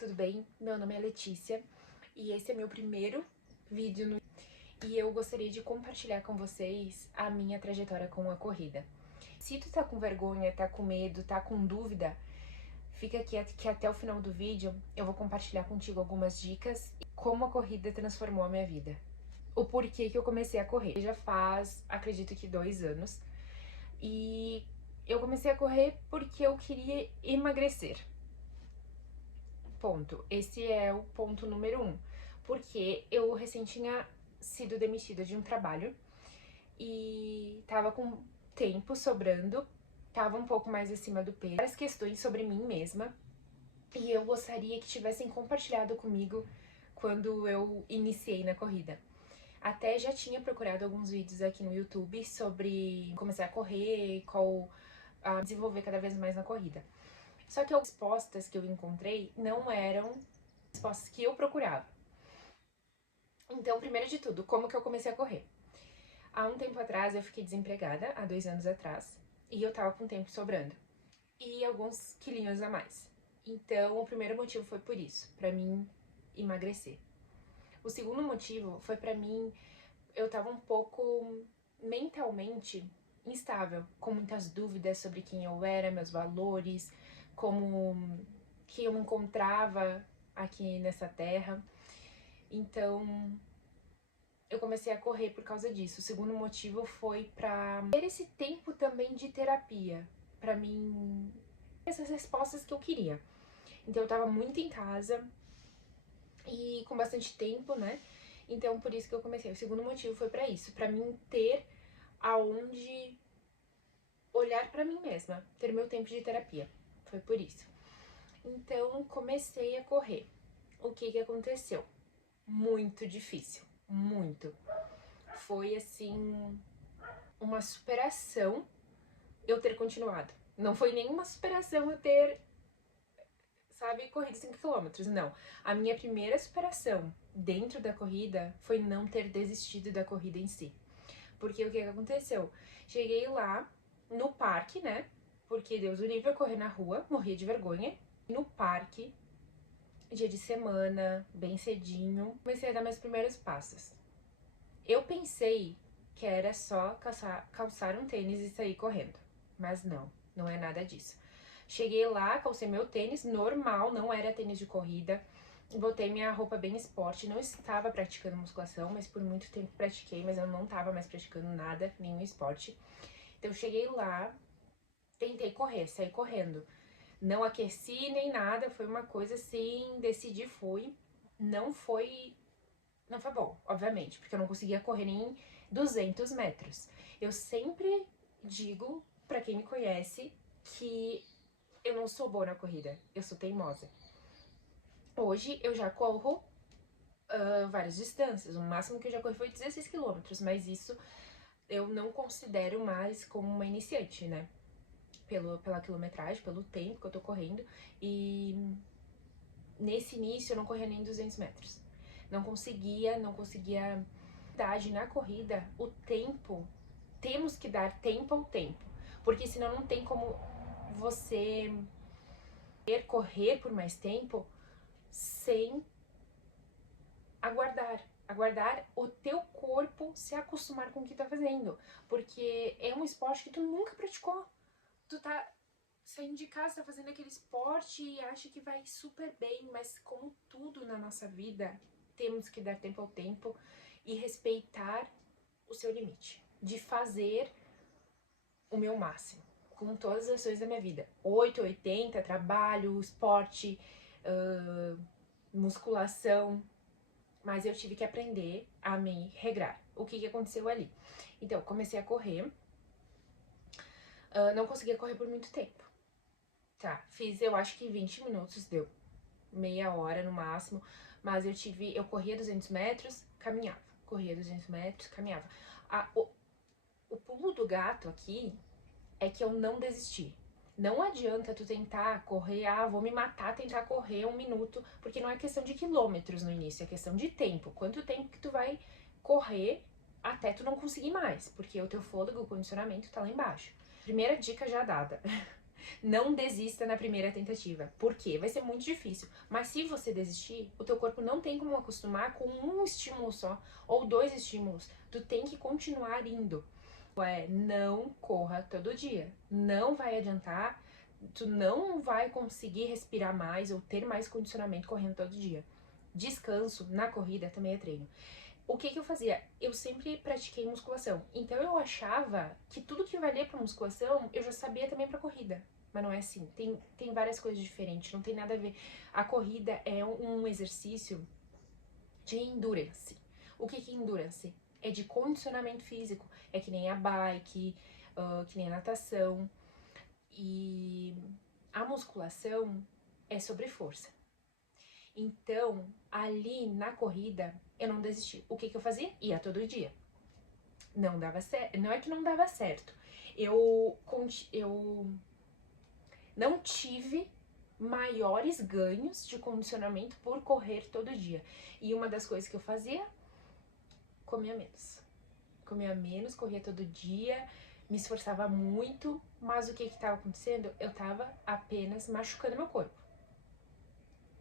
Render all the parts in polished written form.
Tudo bem? Meu nome é Letícia e esse é meu primeiro vídeo e eu gostaria de compartilhar com vocês a minha trajetória com a corrida. Se tu tá com vergonha, tá com medo, tá com dúvida, fica aqui que até o final do vídeo eu vou compartilhar contigo algumas dicas e como a corrida transformou a minha vida. O porquê que eu comecei a correr. Já faz, acredito que 2 anos, e eu comecei a correr porque eu queria emagrecer. Ponto. Esse é o ponto número 1. Porque eu recém tinha sido demitida de um trabalho e tava com tempo sobrando, tava um pouco mais acima do peso, várias questões sobre mim mesma, e eu gostaria que tivessem compartilhado comigo quando eu iniciei na corrida. Até já tinha procurado alguns vídeos aqui no YouTube sobre começar a correr, a desenvolver cada vez mais na corrida. Só que as respostas que eu encontrei não eram respostas que eu procurava. Então, primeiro de tudo, como que eu comecei a correr? Há um tempo atrás eu fiquei desempregada, há 2 anos atrás, e eu tava com tempo sobrando. E alguns quilinhos a mais. Então, o primeiro motivo foi por isso, pra mim emagrecer. O segundo motivo foi pra mim, eu tava um pouco mentalmente instável, com muitas dúvidas sobre quem eu era, meus valores, como que eu me encontrava aqui nessa terra. Então, eu comecei a correr por causa disso. O segundo motivo foi pra ter esse tempo também de terapia, pra mim, essas respostas que eu queria. Então, eu tava muito em casa e com bastante tempo, né? Então, por isso que eu comecei. O segundo motivo foi pra isso, pra mim ter aonde olhar pra mim mesma, ter meu tempo de terapia. Foi por isso. Então, comecei a correr. O que aconteceu? Muito difícil, muito. Foi assim, uma superação eu ter continuado. Não foi nenhuma superação eu ter, sabe, corrido 5 km, não. A minha primeira superação dentro da corrida foi não ter desistido da corrida em si. Porque o que aconteceu? Cheguei lá no parque, né? Porque Deus o livre, eu correr na rua, morria de vergonha. No parque, dia de semana, bem cedinho, comecei a dar meus primeiros passos. Eu pensei que era só calçar um tênis e sair correndo, mas não é nada disso. Cheguei lá, calcei meu tênis normal, não era tênis de corrida, botei minha roupa bem esporte, não estava praticando musculação, mas por muito tempo pratiquei, mas eu não estava mais praticando nada, nenhum esporte. Então cheguei lá, tentei correr, saí correndo. Não aqueci nem nada, foi uma coisa assim, decidi, fui. Não foi bom, obviamente, porque eu não conseguia correr nem 200 metros. Eu sempre digo, pra quem me conhece, que eu não sou boa na corrida, eu sou teimosa. Hoje eu já corro várias distâncias, o máximo que eu já corri foi 16 quilômetros, mas isso eu não considero mais como uma iniciante, né? Pela quilometragem, pelo tempo que eu tô correndo, e nesse início eu não corria nem 200 metros. Não conseguia na corrida, o tempo, temos que dar tempo ao tempo, porque senão não tem como você correr por mais tempo sem aguardar o teu corpo se acostumar com o que tá fazendo, porque é um esporte que tu nunca praticou, tu tá saindo de casa, tá fazendo aquele esporte e acha que vai super bem, mas como tudo na nossa vida, temos que dar tempo ao tempo e respeitar o seu limite, de fazer o meu máximo, com todas as ações da minha vida. 8, 80, trabalho, esporte, musculação, mas eu tive que aprender a me regrar. O que aconteceu ali? Então, comecei a correr, não conseguia correr por muito tempo. Tá, fiz eu acho que 20 minutos, deu meia hora no máximo, mas eu corria 200 metros, caminhava, corria 200 metros, caminhava. O pulo do gato aqui é que eu não desisti. Não adianta tu tentar correr, vou me matar, tentar correr 1 minuto, porque não é questão de quilômetros no início, é questão de tempo. Quanto tempo que tu vai correr até tu não conseguir mais, porque o teu fôlego, o condicionamento tá lá embaixo. Primeira dica já dada. Não desista na primeira tentativa. Por quê? Vai ser muito difícil. Mas se você desistir, o teu corpo não tem como acostumar com um estímulo só ou 2 estímulos. Tu tem que continuar indo. Não corra todo dia. Não vai adiantar. Tu não vai conseguir respirar mais ou ter mais condicionamento correndo todo dia. Descanso na corrida também é treino. O que eu fazia? Eu sempre pratiquei musculação. Então eu achava que tudo que valia pra musculação, eu já sabia também pra corrida. Mas não é assim. Tem várias coisas diferentes, não tem nada a ver. A corrida é um exercício de endurance. O que é endurance? É de condicionamento físico. É que nem a bike, que nem a natação. E a musculação é sobre força. Então, ali na corrida, eu não desisti. O que eu fazia? Ia todo dia. Não dava certo. Não é que não dava certo. Eu não tive maiores ganhos de condicionamento por correr todo dia. E uma das coisas que eu fazia, comia menos. Comia menos, corria todo dia, me esforçava muito, mas o que estava acontecendo? Eu estava apenas machucando meu corpo.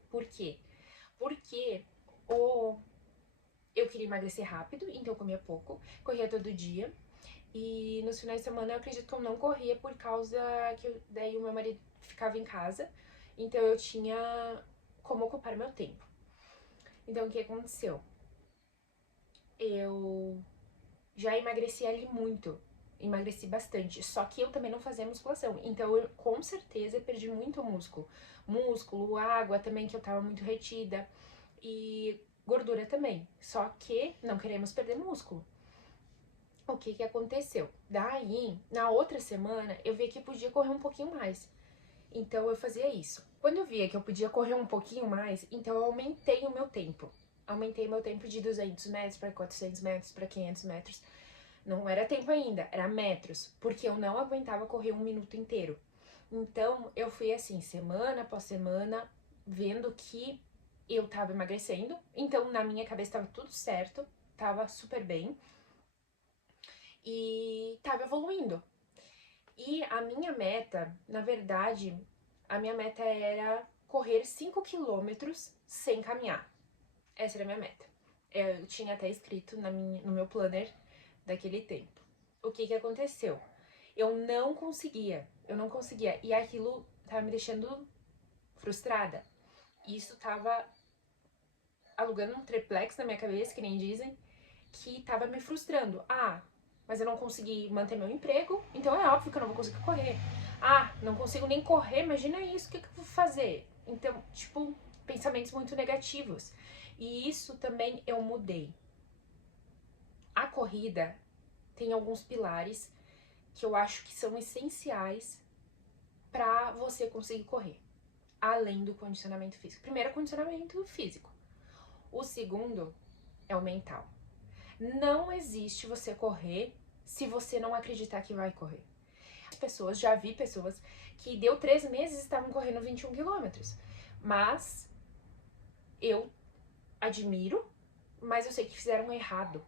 Por quê? Porque eu queria emagrecer rápido, então eu comia pouco, corria todo dia. E nos finais de semana eu acredito que eu não corria por causa que daí o meu marido ficava em casa, então eu tinha como ocupar meu tempo. Então o que aconteceu? Eu já emagreci ali muito, emagreci bastante, só que eu também não fazia musculação, então eu com certeza perdi muito músculo. Músculo, água também, que eu tava muito retida, e gordura também, só que não queremos perder músculo. O que aconteceu? Daí, na outra semana, eu vi que podia correr um pouquinho mais. Então eu fazia isso. Quando eu via que eu podia correr um pouquinho mais, então eu aumentei o meu tempo. Aumentei meu tempo de 200 metros para 400 metros, para 500 metros. Não era tempo ainda, era metros, porque eu não aguentava correr um minuto inteiro. Então eu fui assim, semana após semana, vendo que eu tava emagrecendo. Então na minha cabeça tava tudo certo, tava super bem e tava evoluindo. E a minha meta, na verdade, a minha meta era correr 5 quilômetros sem caminhar. Essa era a minha meta. Eu tinha até escrito no meu planner daquele tempo. O que aconteceu? Eu não conseguia. E aquilo tava me deixando frustrada. Isso tava alugando um triplex na minha cabeça, que nem dizem, que tava me frustrando. Ah, mas eu não consegui manter meu emprego, então é óbvio que eu não vou conseguir correr. Ah, não consigo nem correr, imagina isso, o que eu vou fazer? Então, tipo, pensamentos muito negativos. E isso também eu mudei. A corrida tem alguns pilares que eu acho que são essenciais para você conseguir correr, além do condicionamento físico. Primeiro, condicionamento físico. O segundo é o mental. Não existe você correr se você não acreditar que vai correr. Já vi pessoas que deu 3 meses e estavam correndo 21 quilômetros. Mas eu admiro, mas eu sei que fizeram errado.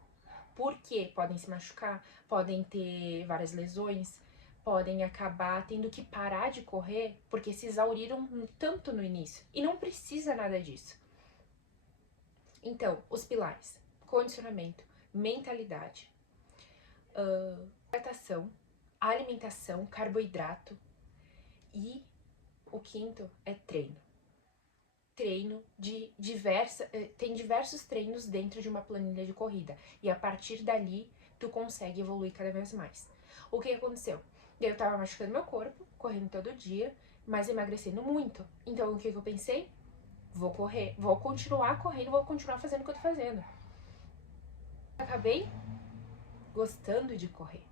Porque podem se machucar, podem ter várias lesões, podem acabar tendo que parar de correr porque se exauriram tanto no início. E não precisa nada disso. Então, os pilares: condicionamento, mentalidade, hidratação, alimentação, carboidrato e o quinto é treino. Treino tem diversos treinos dentro de uma planilha de corrida e a partir dali tu consegue evoluir cada vez mais. O que aconteceu? Eu tava machucando meu corpo, correndo todo dia, mas emagrecendo muito. Então o que eu pensei? Vou correr, vou continuar correndo, vou continuar fazendo o que eu tô fazendo. Acabei gostando de correr,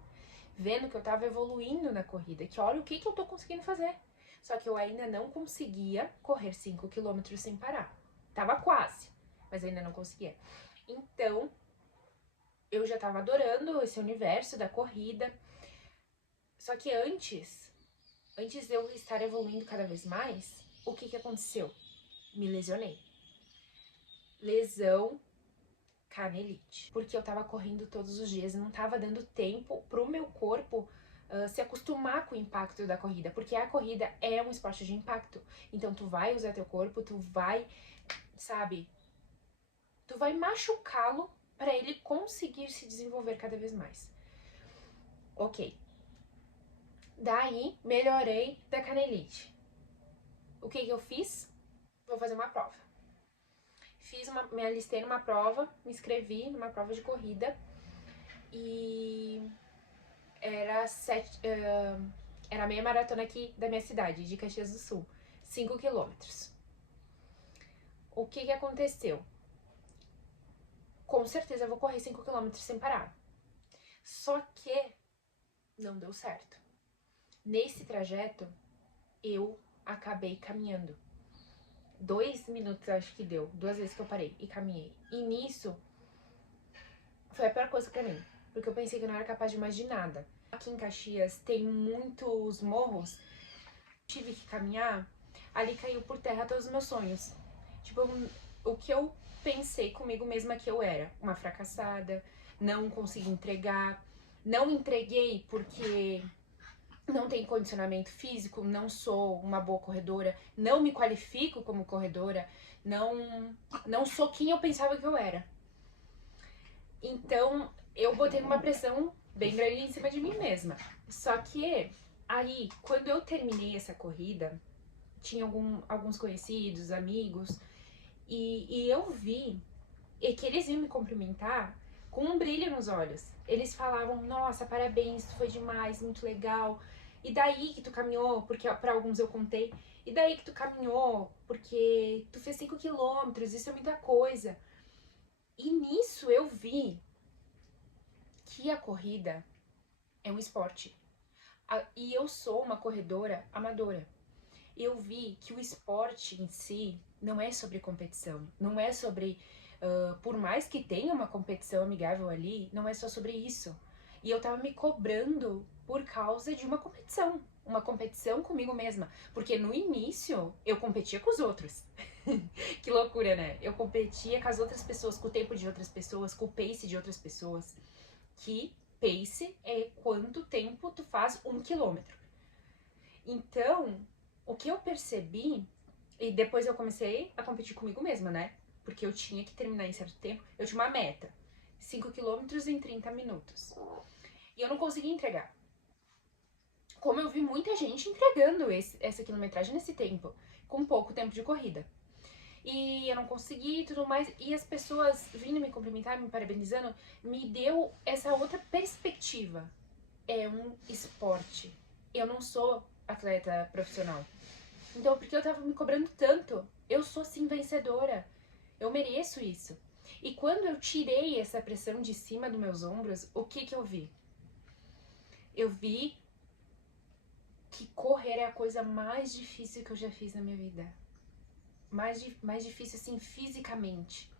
vendo que eu tava evoluindo na corrida, que olha o que eu tô conseguindo fazer. Só que eu ainda não conseguia correr 5 quilômetros sem parar. Tava quase, mas ainda não conseguia. Então, eu já tava adorando esse universo da corrida. Só que antes de eu estar evoluindo cada vez mais, o que aconteceu? Me lesionei. Lesão canelite. Porque eu tava correndo todos os dias e não tava dando tempo pro meu corpo se acostumar com o impacto da corrida, porque a corrida é um esporte de impacto. Então tu vai usar teu corpo, tu vai, sabe, tu vai machucá-lo para ele conseguir se desenvolver cada vez mais. Ok. Daí, melhorei da canelite. O que eu fiz? Vou fazer uma prova. Me alistei numa prova, me inscrevi numa prova de corrida e era a meia maratona aqui da minha cidade, de Caxias do Sul, 5 quilômetros. O que aconteceu? Com certeza eu vou correr 5 quilômetros sem parar. Só que não deu certo. Nesse trajeto, eu acabei caminhando. 2 minutos, acho que deu. 2 vezes que eu parei e caminhei. E nisso, foi a pior coisa pra mim. Porque eu pensei que eu não era capaz de mais de nada. Aqui em Caxias tem muitos morros. Tive que caminhar. Ali caiu por terra todos os meus sonhos. Tipo, o que eu pensei comigo mesma que eu era. Uma fracassada. Não consegui entregar. Não entreguei porque não tenho condicionamento físico, não sou uma boa corredora, não me qualifico como corredora, não sou quem eu pensava que eu era. Então, eu botei uma pressão bem grande em cima de mim mesma. Só que aí, quando eu terminei essa corrida, tinha alguns conhecidos, amigos, e eu vi que eles iam me cumprimentar com um brilho nos olhos. Eles falavam, nossa, parabéns, tu foi demais, muito legal. E daí que tu caminhou, porque pra alguns eu contei, e daí que tu caminhou, porque tu fez 5 quilômetros, isso é muita coisa. E nisso eu vi que a corrida é um esporte. E eu sou uma corredora amadora. Eu vi que o esporte em si não é sobre competição, não é sobre... por mais que tenha uma competição amigável ali, não é só sobre isso. E eu tava me cobrando por causa de uma competição comigo mesma. Porque no início eu competia com os outros. Que loucura, né? Eu competia com as outras pessoas, com o tempo de outras pessoas, com o pace de outras pessoas. Que pace é quanto tempo tu faz 1 quilômetro. Então, o que eu percebi, e depois eu comecei a competir comigo mesma, né? Porque eu tinha que terminar em certo tempo, eu tinha uma meta, 5 quilômetros em 30 minutos. E eu não conseguia entregar. Como eu vi muita gente entregando essa quilometragem nesse tempo, com pouco tempo de corrida. E eu não consegui e tudo mais, e as pessoas vindo me cumprimentar, me parabenizando, me deu essa outra perspectiva. É um esporte. Eu não sou atleta profissional. Então, porque eu tava me cobrando tanto, eu sou sim vencedora. Eu mereço isso. E quando eu tirei essa pressão de cima dos meus ombros, o que eu vi? Eu vi que correr é a coisa mais difícil que eu já fiz na minha vida. Mais difícil, assim, fisicamente.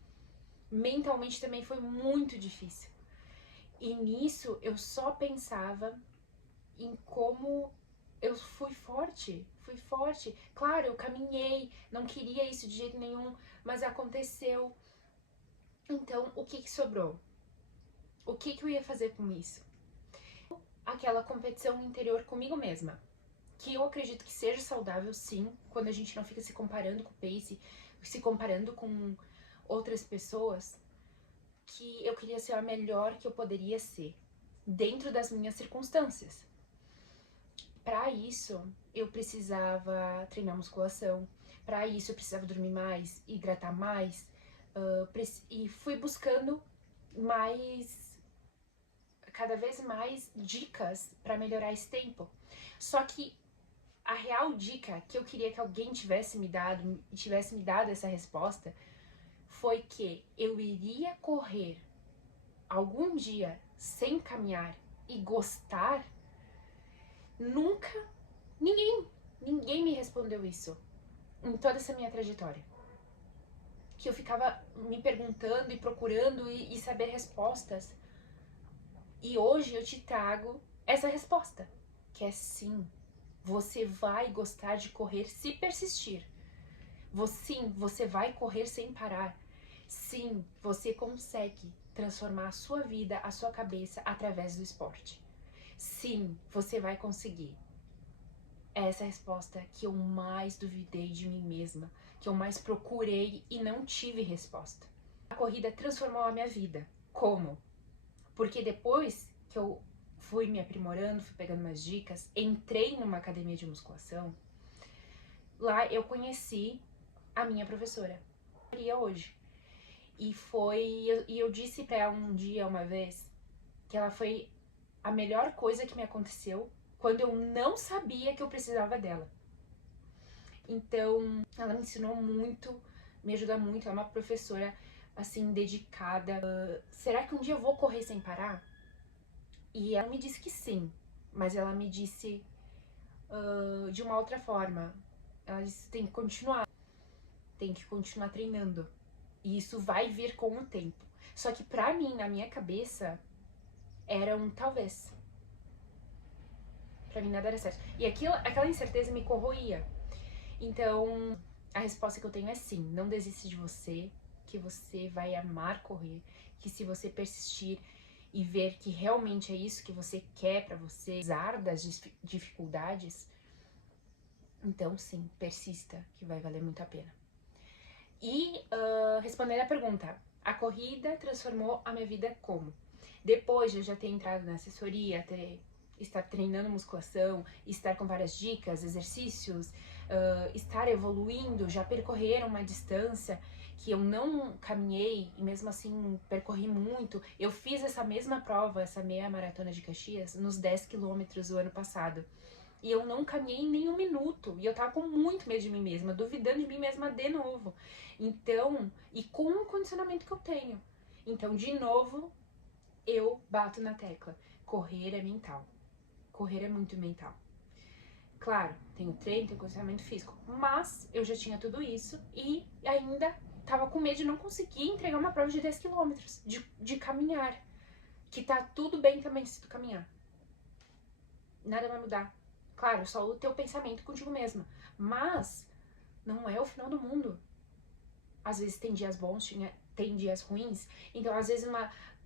Mentalmente também foi muito difícil. E nisso eu só pensava em como eu fui forte. Claro, eu caminhei, não queria isso de jeito nenhum, mas aconteceu. Então, o que sobrou? O que eu ia fazer com isso? Aquela competição interior comigo mesma, que eu acredito que seja saudável, sim, quando a gente não fica se comparando com o pace, se comparando com outras pessoas, que eu queria ser a melhor que eu poderia ser, dentro das minhas circunstâncias. Para isso, eu precisava treinar musculação, para isso eu precisava dormir mais, hidratar mais, e fui buscando cada vez mais dicas para melhorar esse tempo. Só que a real dica que eu queria que alguém tivesse me dado essa resposta foi que eu iria correr algum dia sem caminhar e gostar. Nunca, ninguém me respondeu isso em toda essa minha trajetória. Que eu ficava me perguntando e procurando e saber respostas. E hoje eu te trago essa resposta, que é sim, você vai gostar de correr se persistir. Sim, você vai correr sem parar. Sim, você consegue transformar a sua vida, a sua cabeça através do esporte. Sim, você vai conseguir. É essa resposta que eu mais duvidei de mim mesma, que eu mais procurei e não tive resposta. A corrida transformou a minha vida. Como? Porque depois que eu fui me aprimorando, fui pegando mais dicas, entrei numa academia de musculação, lá eu conheci a minha professora, Maria hoje. E eu disse pra ela um dia, uma vez, que ela foi a melhor coisa que me aconteceu quando eu não sabia que eu precisava dela. Então, ela me ensinou muito, me ajuda muito, ela é uma professora, assim, dedicada. Será que um dia eu vou correr sem parar? E ela me disse que sim, mas ela me disse de uma outra forma. Ela disse, tem que continuar treinando. E isso vai vir com o tempo. Só que pra mim, na minha cabeça, era um talvez. Pra mim nada era certo. E aquela incerteza me corroía. Então, a resposta que eu tenho é sim. Não desiste de você, que você vai amar correr, que se você persistir e ver que realmente é isso que você quer pra você, apesar das dificuldades, então sim, persista, que vai valer muito a pena. E respondendo a pergunta, a corrida transformou a minha vida como? Depois de eu já ter entrado na assessoria, estar treinando musculação, estar com várias dicas, exercícios, estar evoluindo, já percorrer uma distância que eu não caminhei e mesmo assim percorri muito. Eu fiz essa mesma prova, essa meia maratona de Caxias, nos 10 quilômetros do ano passado. E eu não caminhei nem um minuto. E eu tava com muito medo de mim mesma, duvidando de mim mesma de novo. Então, e com o condicionamento que eu tenho. Então, de novo, eu bato na tecla. Correr é mental. Correr é muito mental. Claro, tenho treino, tenho condicionamento físico. Mas eu já tinha tudo isso e ainda tava com medo de não conseguir entregar uma prova de 10 quilômetros de caminhar. Que tá tudo bem também se tu caminhar. Nada vai mudar. Claro, só o teu pensamento contigo mesma. Mas não é o final do mundo. Às vezes tem dias bons, tem dias ruins. Então, às vezes,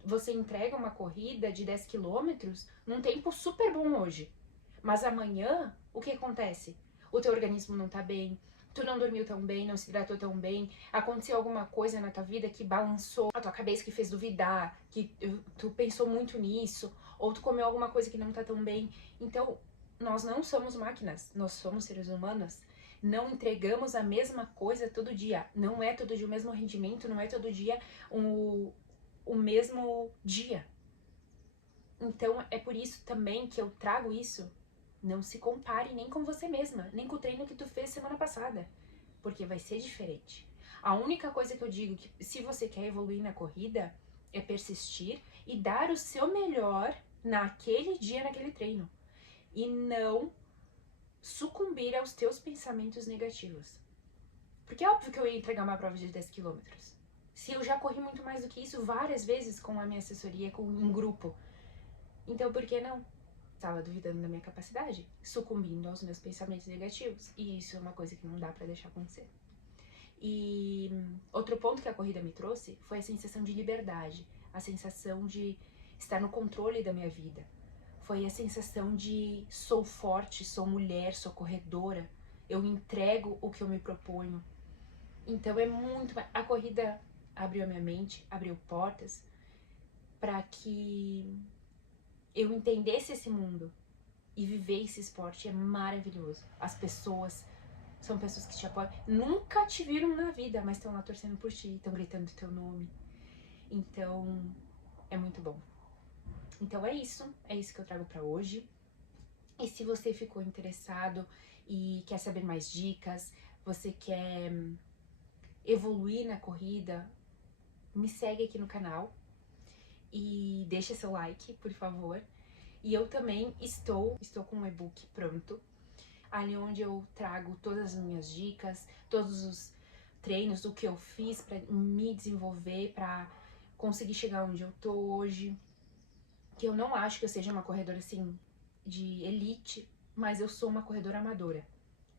você entrega uma corrida de 10 quilômetros num tempo super bom hoje. Mas amanhã, o que acontece? O teu organismo não tá bem, tu não dormiu tão bem, não se hidratou tão bem, aconteceu alguma coisa na tua vida que balançou a tua cabeça, que fez duvidar, que tu pensou muito nisso, ou tu comeu alguma coisa que não tá tão bem. Então, nós não somos máquinas, nós somos seres humanos. Não entregamos a mesma coisa todo dia. Não é todo dia o mesmo rendimento, não é todo dia o mesmo dia. Então, é por isso também que eu trago isso. Não se compare nem com você mesma, nem com o treino que tu fez semana passada, porque vai ser diferente. A única coisa que eu digo que se você quer evoluir na corrida é persistir e dar o seu melhor naquele dia, naquele treino. E não sucumbir aos teus pensamentos negativos. Porque é óbvio que eu ia entregar uma prova de 10 quilômetros. Se eu já corri muito mais do que isso várias vezes com a minha assessoria, com um grupo. Então, por que não? Estava duvidando da minha capacidade, sucumbindo aos meus pensamentos negativos. E isso é uma coisa que não dá pra deixar acontecer. E outro ponto que a corrida me trouxe foi a sensação de liberdade, a sensação de estar no controle da minha vida. Foi a sensação de sou forte, sou mulher, sou corredora, eu entrego o que eu me proponho. Então é muito... A corrida abriu a minha mente, abriu portas para que eu entendesse esse mundo e viver esse esporte. É maravilhoso. As pessoas são pessoas que te apoiam. Nunca te viram na vida, mas estão lá torcendo por ti, estão gritando teu nome. Então, é muito bom. Então é isso que eu trago pra hoje. E se você ficou interessado e quer saber mais dicas, você quer evoluir na corrida, me segue aqui no canal e deixa seu like, por favor. E eu também estou com um e-book pronto, ali onde eu trago todas as minhas dicas, todos os treinos, o que eu fiz pra me desenvolver, pra conseguir chegar onde eu tô hoje. Que eu não acho que eu seja uma corredora assim de elite, mas eu sou uma corredora amadora.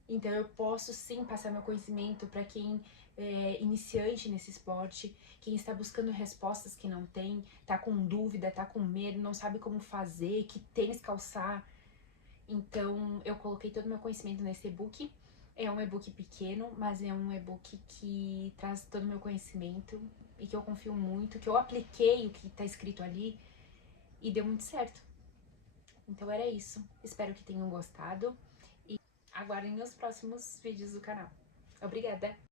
Então eu posso sim passar meu conhecimento para quem é iniciante nesse esporte, quem está buscando respostas que não tem, tá com dúvida, tá com medo, não sabe como fazer, que tênis calçar. Então eu coloquei todo o meu conhecimento nesse e-book. É um e-book pequeno, mas é um e-book que traz todo o meu conhecimento e que eu confio muito, que eu apliquei o que tá escrito ali e deu muito certo. Então era isso. Espero que tenham gostado e aguardem os próximos vídeos do canal. Obrigada!